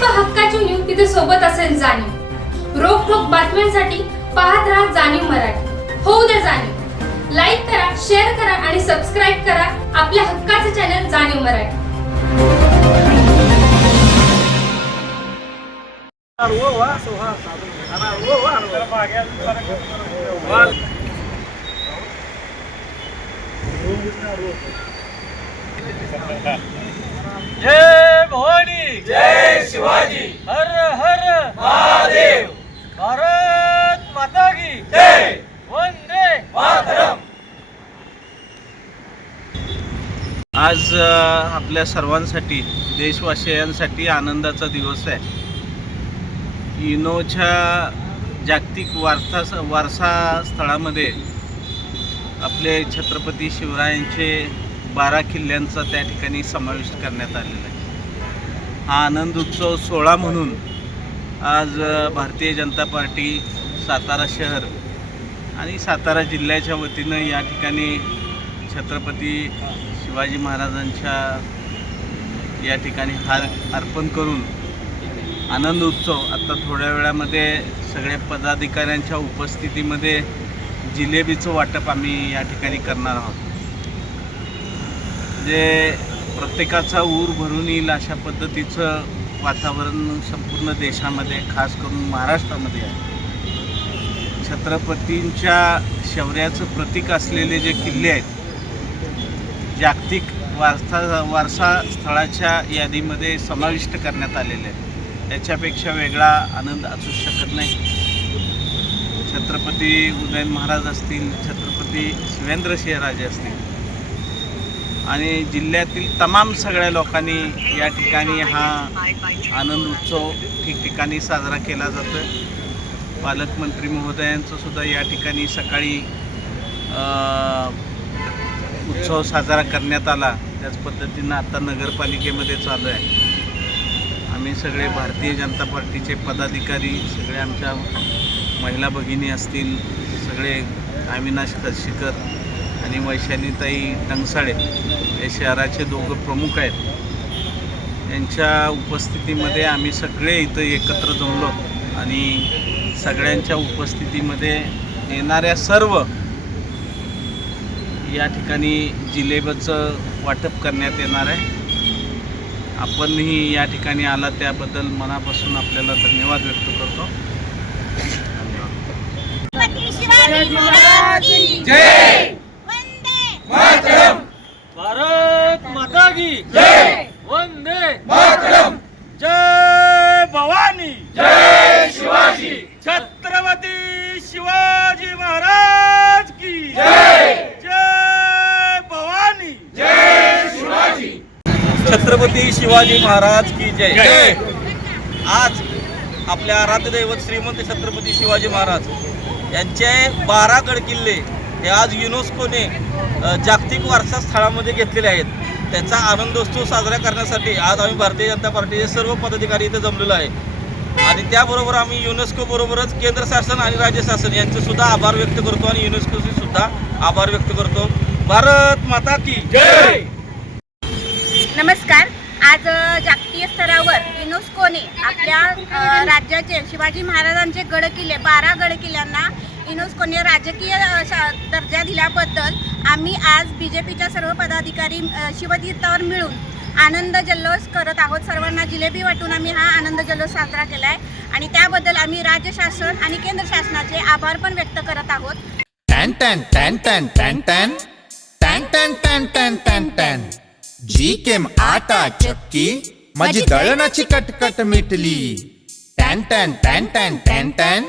व हक्काची न्यूज तिथे सोबत असेल जाणीव. रोखोक बातम्यांसाठी पाहत राहा जाणीव मराठी. होऊ द्या जाणीव. लाईक करा शेअर करा आणि सबस्क्राईब करा आपल्या हक्काचे चॅनल जाणीव मराठी. जय भवानी जय शिवाजी। हर हर महादेव। भारत माता की जय। वंदे मातरम। आज आपल्या सर्वांसाठी देशवासियांसाठी आनंदाचा दिवस आहे. युनोच्या जागतिक वारसा वारसा स्थळामध्ये आपले छत्रपती शिवरायांचे बारा किल्ल्यांचा त्या ठिकाणी समाविष्ट करण्यात आलेला आहे. हा आनंद उत्सव सोहळा म्हणून आज भारतीय जनता पार्टी सातारा शहर आणि सातारा जिल्ह्याच्या वतीनं या ठिकाणी छत्रपती शिवाजी महाराजांच्या या ठिकाणी हार अर्पण करून आनंद उत्सव आता थोड्या वेळामध्ये सगळ्या पदाधिकाऱ्यांच्या उपस्थितीमध्ये जिलेबीचं वाटप आम्ही या ठिकाणी करणार आहोत. जे प्रत्येकाचा ऊर भरून येईल अशा पद्धतीचं वातावरण संपूर्ण देशामध्ये खास करून महाराष्ट्रामध्ये आहे. छत्रपतींच्या शौर्याचं प्रतीक असलेले जे किल्ले आहेत जागतिक वारसा वारसा स्थळाच्या यादीमध्ये समाविष्ट करण्यात आलेले आहेत. त्याच्यापेक्षा वेगळा आनंद असू शकत नाही. छत्रपती उदयन महाराज असतील छत्रपती शिवेंद्रसिंहराजे असतील आणि जिल्ह्यातील तमाम सगळ्या लोकांनी या ठिकाणी हा आनंद उत्सव ठिकठिकाणी साजरा केला जातो पालकमंत्री महोदयांचं सुद्धा या ठिकाणी सकाळी उत्सव साजरा करण्यात आला. त्याच पद्धतीनं आता नगरपालिकेमध्ये चालू आहे. आम्ही सगळे भारतीय जनता पार्टीचे पदाधिकारी सगळे आमच्या महिला भगिनी असतील सगळे अविनाश खर्शीकर आणि वैशालीताई टंगसाळे हे शहराचे दोघं प्रमुख आहेत. यांच्या उपस्थितीमध्ये आम्ही सगळे इथं एकत्र जमलो आणि सगळ्यांच्या उपस्थितीमध्ये येणाऱ्या सर्व या ठिकाणी जिलेबचं वाटप करण्यात येणार आहे. आपणही या ठिकाणी आला त्याबद्दल मनापासून आपल्याला धन्यवाद व्यक्त करतो. भारत माता की जय। वंदे। मातरम। जय भवानी। जय शिवाजी। छत्रपती शिवाजी महाराज की। जय। जय भवानी। जय शिवाजी। छत्रपती शिवाजी महाराज की जय। आज आपल्या आराध्य दैवत श्रीमंत छत्रपती शिवाजी महाराज यांचे बारा गड किल्ले हे आज युनेस्कोने जागतिक वारसा स्थळामध्ये घेतलेले आहेत. त्याचा आनंदोत्सव साजरा करण्यासाठी आज आम्ही भारतीय जनता पार्टीचे सर्व पदाधिकारी इथे जमलेलो आहे. आणि त्याबरोबर आम्ही युनेस्को बरोबरच केंद्र शासन आणि राज्य शासन यांचे सुद्धा आभार व्यक्त करतो आणि युनेस्कोचे सुद्धा आभार व्यक्त करतो. भारत माता की जय! नमस्कार. आज जागतिक स्तरावर युनेस्कोने आपल्या राज्याचे शिवाजी महाराजांचे गड किल्ले बारा गडकिल्ल्यांना इनोस्कोने राजकीय दर्जा दिल्याबद्दल आम्ही आज बी जे पीच्या सर्व पदाधिकारी शिवतीर्थावर मिळून आनंद जल्लोष करत आहोत सर्वांना जिलेबी वाटून आम्ही हा आनंद जल्लोष साजरा केला आहे आणि त्याबद्दल आम्ही राज्य शासन आणि केंद्र शासनाचे आभार पण व्यक्त करत आहोत टॅन टॅन टॅन टॅन टॅन टॅन टॅन टॅन टॅन टॅन टॅन टॅन जी केम आटा चक्की माझी दळणाची कटकट मिटली टॅन टॅन टॅन टॅन टॅन टॅन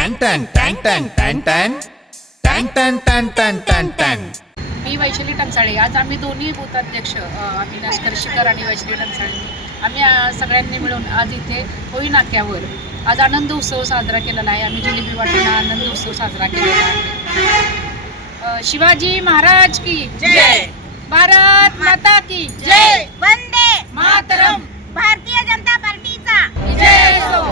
टॅन टॅन टॅन टॅन टॅन टॅन टॅन टॅन टॅन टॅन टॅन टॅन मी वैशाली टंचाळे. आज आम्ही दोन्ही अ, अविनाश करशीकर आणि वैशाली टंचाळे. आम्ही सगळ्यांनी मिळून आज इथे होळी नाक्यावर आज आनंद उत्सव साजरा केलेला आहे आम्ही जिलेबी वाटून आनंद उत्सव साजरा केलेला आहे अ, शिवाजी महाराज की जय. भारत माता की जय. वंदे मातरम. भारतीय जनता पार्टीचा. जय असो.